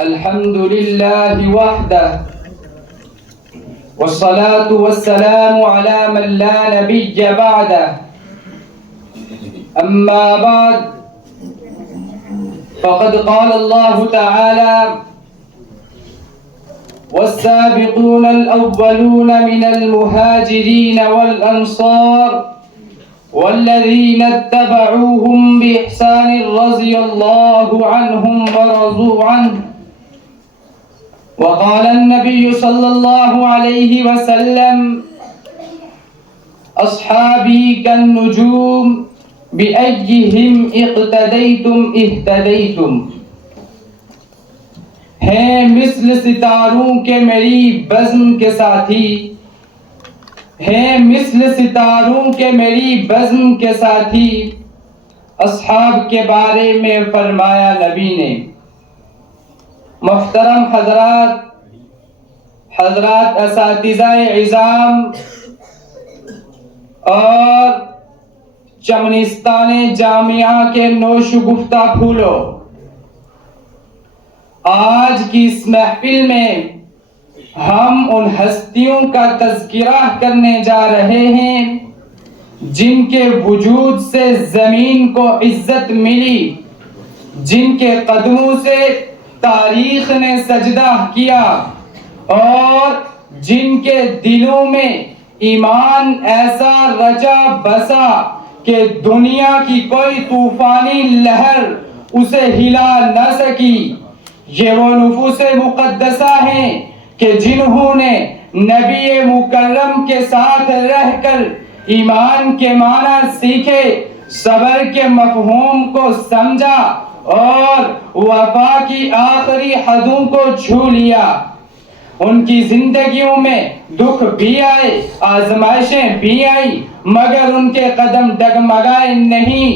الحمد لله وحده والصلاة والسلام على من لا نبي بعده أما بعد فقد قال الله تعالى والسابقون الأولون من المهاجرين والأنصار والذين اتبعوهم بإحسان رضي الله عنهم ورضوا عنه وقال النبي صلى الله عليه وسلم أصحابي كالنجوم بأيهم اقتديتم اهتديتم ہیں مثل ستاروں کے میری بزم کے ساتھی ہیں مثل ستاروں کے میری بزم کے ساتھی اصحاب کے بارے میں فرمایا نبی نے۔ محترم حضرات اساتذہ عظام اور چمنستان جامعہ کے نوش گفتہ پھولو، آج کی اس محفل میں ہم ان ہستیوں کا تذکرہ کرنے جا رہے ہیں جن کے وجود سے زمین کو عزت ملی، جن کے قدموں سے تاریخ نے سجدہ کیا اور جن کے دلوں میں ایمان ایسا رچا بسا کہ دنیا کی کوئی طوفانی لہر اسے ہلا نہ سکی۔ یہ وہ نفوس مقدسہ ہیں کہ جنہوں نے نبی مکرم کے ساتھ رہ کر ایمان کے معنی سیکھے، صبر کے مفہوم کو سمجھا اور وفا کی آخری حدوں کو چھو لیا۔ ان کی زندگیوں میں دکھ بھی آئے، آزمائشیں بھی آئیں، مگر ان کے قدم ڈگمگائے نہیں۔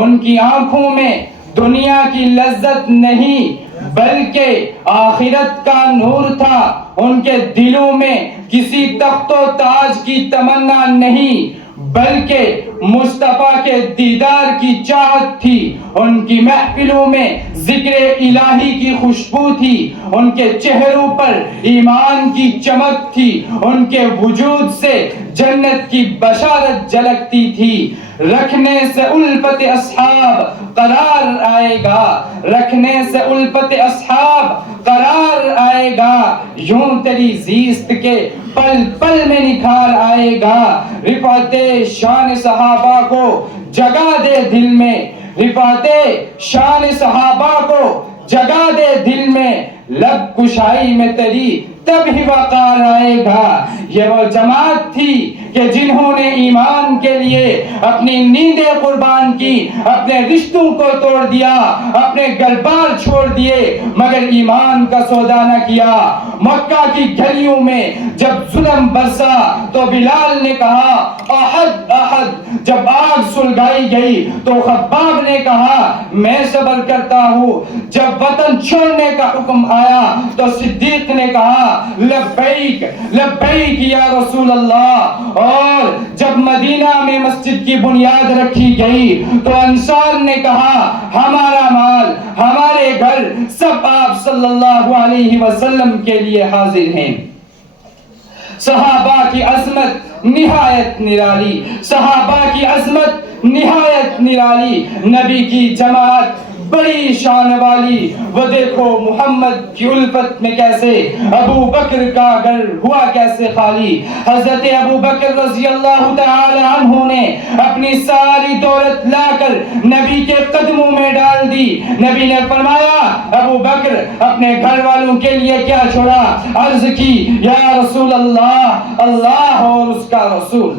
ان کی آنکھوں میں دنیا کی لذت نہیں بلکہ آخرت کا نور تھا۔ ان کے دلوں میں کسی تخت و تاج کی تمنا نہیں بلکہ مصطفیٰ کے دیدار کی چاہت تھی۔ ان کی محفلوں میں ذکر الہی کی خوشبو تھی، ان کے چہروں پر ایمان کی چمک تھی، ان کے وجود سے جنت کی بشارت جھلکتی تھی۔ رکھنے سے الفت اصحاب قرار آئے گا، رکھنے سے الفت اصحاب قرار آئے گا، یوں تیری زیست کے پل پل میں نکھار آئے گا۔ رفعت شان صحابہ کو جگہ دے دل میں، رفعت شان صحابہ کو جگہ دے دل میں، لب کشائی میں تیری تب ہی وقار آئے گا۔ یہ وہ جماعت تھی کہ جنہوں نے ایمان کے لیے اپنی نیندیں قربان کی، اپنے رشتوں کو توڑ دیا، اپنے گھر بار چھوڑ دیے، مگر ایمان کا سودا نہ کیا۔ مکہ کی گلیوں میں جب ظلم برسا تو بلال نے کہا احد احد، جب آگ سلگائی گئی تو خباب نے کہا میں صبر کرتا ہوں، جب وطن چھوڑنے کا حکم آیا تو صدیق نے کہا لبیک لبیک یا رسول اللہ۔ اور جب مدینہ میں مسجد کی بنیاد رکھی گئی تو انصار نے کہا ہمارا مال ہمارے گھر سب آپ صلی اللہ علیہ وسلم کے لیے حاضر ہیں۔ صحابہ کی عظمت نہایت نرالی، صحابہ کی عظمت نہایت نرالی، نبی کی جماعت بڑی شان والی۔ وہ دیکھو محمد کی الفت میں کیسے ابو بکر کا گھر ہوا کیسے خالی۔ حضرت ابو بکر رضی اللہ تعالی عنہ نے اپنی ساری دولت لا کر نبی کے قدموں میں ڈال دی۔ نبی نے فرمایا ابو بکر اپنے گھر والوں کے لیے کیا چھوڑا؟ عرض کی یا رسول اللہ، اللہ اور اس کا رسول۔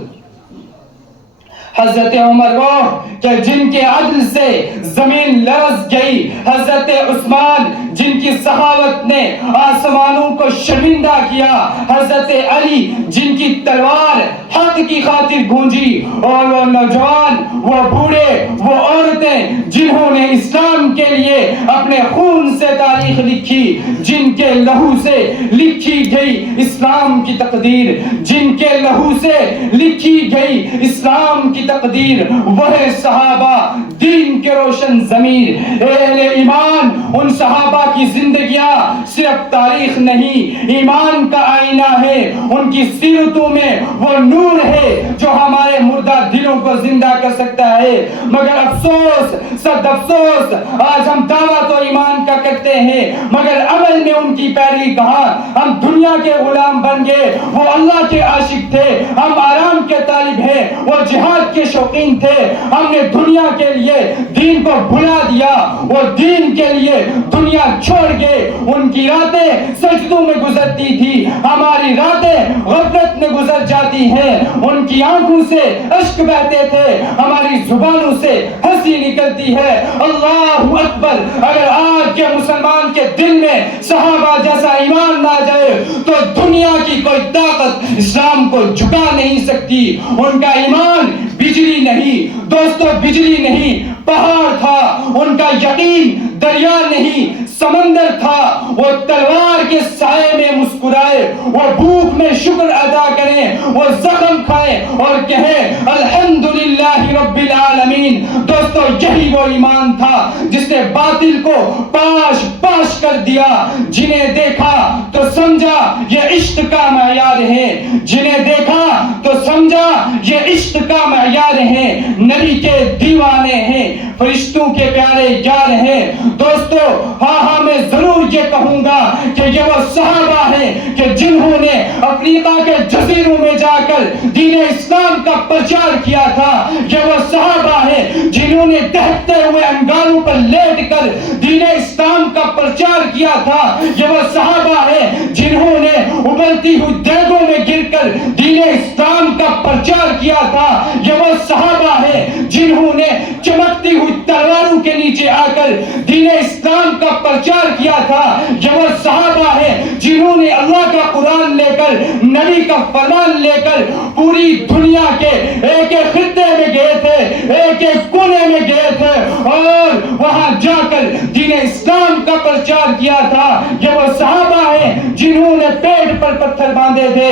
حضرت عمر وہ کہ جن کے عدل سے زمین لرز گئی، حضرت عثمان جن کی سخاوت نے آسمانوں کو شرمندہ کیا، حضرت علی جن کی تلوار حق کی خاطر گونجی، اور وہ نوجوان، وہ بوڑھے، وہ عورتیں جنہوں نے اسلام کے لیے اپنے خون سے تاریخ تاریخ لکھی، جن کے لہو سے لکھی گئی اسلام کی تقدیر، جن کے لہو سے لکھی گئی اسلام کی تقدیر، وہ صحابہ دین کے روشن ضمیر اہل ایمان۔ ان صحابہ کی زندگیاں صرف تاریخ نہیں، ایمان کا آئینہ ہے۔ ان کی سیرتوں میں وہ نور ہے جو ہمارے مردہ دلوں کو زندہ کر سکتا ہے۔ مگر افسوس، صد افسوس، آج ہم دعویٰ تو ایمان کا کرتے ہیں مگر عمل میں ان کی پیروی کہاں؟ ہم دنیا کے غلام بن گئے، وہ اللہ کے عاشق تھے، ہم آرام کے طالب ہیں، وہ جہاد کے شوقین تھے۔ ہم نے دنیا کے لیے دین کو بھلا دیا، وہ دین کے لیے دنیا چھوڑ گئے۔ ان کی راتیں سجدوں میں گزرتی تھی، ہماری راتیں غفلت میں گزر جاتی ہیں۔ ان کی آنکھوں سے اشک بہتے تھے، ہماری زبانوں سے ہنسی نکلتی ہے۔ اللہ اکبر! اگر آج کے مسلمان کے دل میں صحابہ جیسا ایمان نہ جائے تو دنیا کی کوئی طاقت اسلام کو جھکا نہیں سکتی۔ ان کا ایمان بجلی نہیں دوستو، بجلی نہیں پہاڑ تھا، ان کا یقین دریا نہیں سمندر تھا۔ وہ تلوار کے سائے میں مسکرائے، وہ بھوک میں شکر ادا کریں، وہ زخم کھائیں اور کہیں الحمدللہ رب العالمین۔ دوستو یہی وہ ایمان تھا جس نے باطل کو پاش پاش کر دیا۔ جنہیں دیکھا تو سمجھا یہ عشق کا معیار ہے، جنہیں دیکھا تو سمجھا یہ عشق کا معیار ہے۔ نبی کے دیوانے ہیں، فرشتوں کے پیارے یار ہیں۔ دوستو ہاں میں ضرور یہ کہوں گا کہ یہ وہ صحابہ ہیں کہ جنہوں نے افریقہ کے جزیروں میں جا کر دین اسلام کا پرچار کیا تھا۔ یہ وہ صحابہ ہیں جنہوں نے دہتے ہوئے انگاروں پر لیٹ کر دین اسلام کا پرچار کیا تھا۔ یہ وہ صحابہ ہیں جنہوں نے ابلتی ہوئی دیگوں میں گر کر دین اسلام کا پرچار کیا تھا۔ یہ وہ صحابہ ہیں جنہوں نے چمکتی ہوئی تلواروں کے نیچے آ کر دین اسلام کا پرچار کیا تھا۔ یہ وہ صحابہ ہیں جنہوں نے اللہ کا قرآن لے کر، نبی کا فرمان لے کر پوری دنیا کے ایک ایک خطے میں گئے تھے، ایک ایک کونے میں گئے تھے اور وہاں جا کر دین اسلام کا پرچار کیا تھا۔ یہ وہ صحابہ ہیں جنہوں نے پیٹ پر پتھر باندھے تھے۔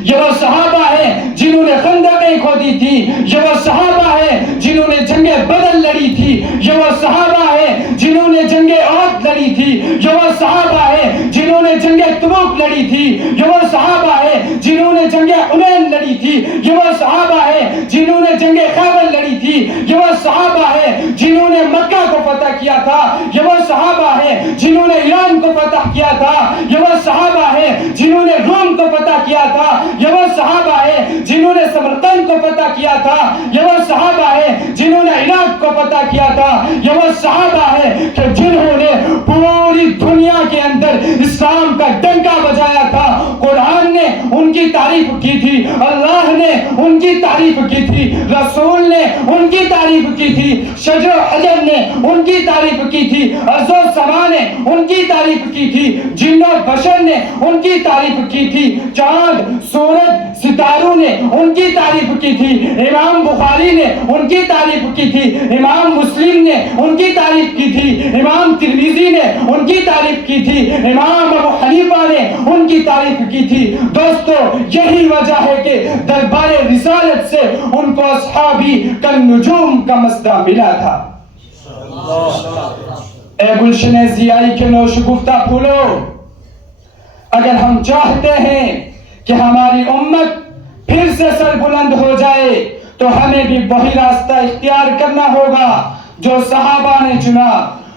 یہ وہ صحابہ ہیں جنہوں نے خندقیں کھودی تھی۔ یہ وہ صحابہ ہیں جنہوں نے جنگ بدر لڑی تھی۔ یہ وہ صحابہ ہیں جنہوں نے جنگ احد لڑی تھی۔ یہ وہ صحابہ ہیں جنہوں نے جنگ تبوک لڑی تھی۔ یہ وہ صحابہ ہیں جنہوں نے جنگ حنین لڑی تھی۔ یہ وہ صحابہ ہیں جنہوں نے جنگ خیبر لڑی تھی۔ یہ وہ صحابہ ہیں جنہوں نے مکہ کو فتح کیا تھا۔ یہ وہ صحابہ ہیں جنہوں نے ایران کو فتح کیا تھا۔ یہ وہ صحابہ ہیں جنہوں نے روم کو فتح کیا تھا۔ یہ وہ صحابہ ہیں جنہوں نے سمرقند کو فتح کیا تھا۔ یہ وہ صحابہ ہیں جنہوں نے عراق کو فتح کیا تھا۔ یہ وہ صحابہ ہیں کہ جنہوں نے پوری دنیا کے اندر اسلام کا ڈنکا بجایا تھا۔ قرآن نے ان کی تعریف کی تھی، اللہ نے ان کی تعریف کی تھی، رسول نے ان کی تعریف کی تھی، شجر و حجر نے ان کی تعریف کی تھی، ارض و سما نے ان کی تعریف کی تھی، جن و بشر نے ان کی تعریف کی تھی، چاند سورج ستاروں نے ان کی تعریف کی تھی، امام بخاری نے ان کی تعریف کی تھی، امام مسلم نے ان کی تعریف کی تھی، امام ترمذی نے ان کی تعریف کی تھی، امام ابو حنیفہ نے ان کی تعریف کی تھی۔ دوستو یہی وجہ ہے کہ دربار رسالت سے ان کو اصحابی کالنجوم کا مسئلہ ملا تھا۔ اے گلشن ضیائی کے نوشگفتہ پھولو، اگر ہم چاہتے ہیں کہ ہماری امت پھر سے سر بلند ہو جائے تو ہمیں بھی وہی راستہ اختیار کرنا ہوگا جو صحابہ نے چنا۔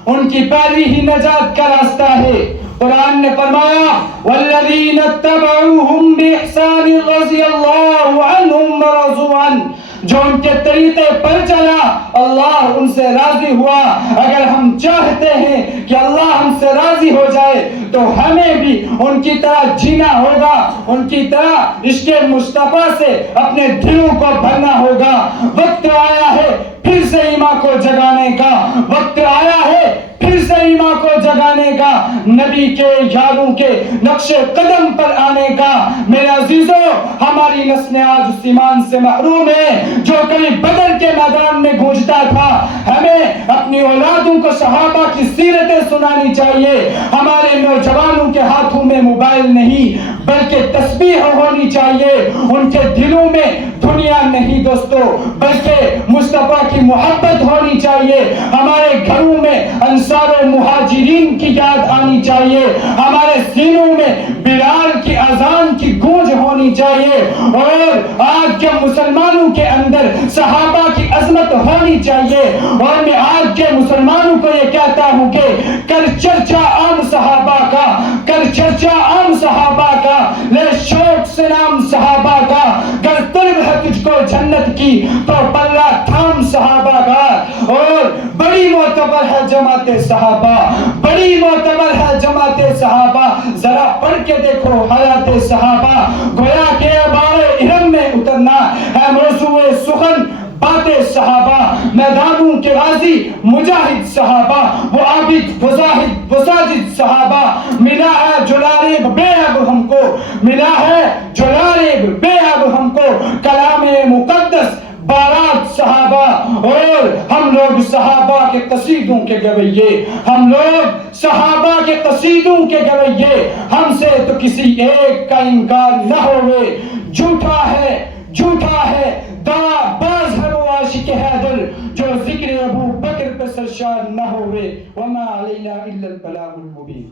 ان کی پیروی ہی نجات کا راستہ ہے۔ قرآن نے فرمایا والذین اتبعوہم بإحسان رضی اللہ عنہم ورضوا عنہ، جو ان کے طریقے پر چلا اللہ ان سے راضی ہوا۔ اگر ہم چاہتے ہیں کہ اللہ ہم سے راضی ہو جائے تو ہمیں بھی ان کی طرح جینا ہوگا، ان کی طرح عشق مصطفیٰ سے اپنے دلوں کو بھرنا ہوگا۔ وقت آیا ہے پھر سے ایمان کو جگانے کا، وقت آیا ہے پھر سے ایمان کو جگانے کا، نبی کے یاروں کے نقش قدم پر آنے کا۔ میرے عزیزوں، ہماری نسل آج اس ایمان سے محروم ہے جو کبھی بدر کے میدان میں گونجتا تھا۔ ہمیں اپنی اولادوں کو صحابہ کی سیرتیں سنانی چاہیے۔ ہمارے نوجوانوں کے ہاتھوں میں موبائل نہیں بلکہ تسبیح ہونی چاہیے۔ ان کے دلوں میں دنیا نہیں دوستو بلکہ مصطفیٰ کی محبت ہونی چاہیے۔ ہمارے گھروں میں انصار و مہاجرین کی یاد آنی چاہیے۔ ہمارے سینوں میں بلال کی اذان کی گونج ہونی چاہیے، اور آج کے مسلمانوں کے اندر صحابہ کی عظمت ہونی چاہیے۔ اور میں آج کے مسلمانوں کو یہ کہتا ہوں کہ کر چرچا عام صحابہ کا، کر چرچا عام صحابہ کا، لے شوق سے نام صحابہ کا۔ گر طلب ہے تجھ کو جنت کی تو پلہ تھام صحابہ کا۔ اور بڑی معتبر ہے جماعت صحابہ، بڑی معتبر ہے جماعت صحابہ۔ ذرا پڑھ کے دیکھو حیات صحابہ، گویا کہ بار ارم میں اترنا ہے موضوع سخن بات صحابہ۔ میدانوں کے غازی مجاہد صحابہ، وہ عابد وہ زاہد وہ ساجد صحابہ۔ ملا ہے جلالب بے اب ہم کو، ملا ہے جلالب بے اب ہم کو، کلام مقدس بارات صحابہ۔ اور ہم لوگ صحابہ کے قصیدوں کے گویے، ہم لوگ صحابہ کے قصیدوں کے گویے۔ ہم سے تو کسی ایک کا انکار نہ ہوئے، جھوٹا ہے جھوٹا ہے داغ باز ہے وہ عاشق حیدر جو ذکر ابو بکر پہ سرشار نہ ہوئے۔ وما علینا الا البلاغ المبین۔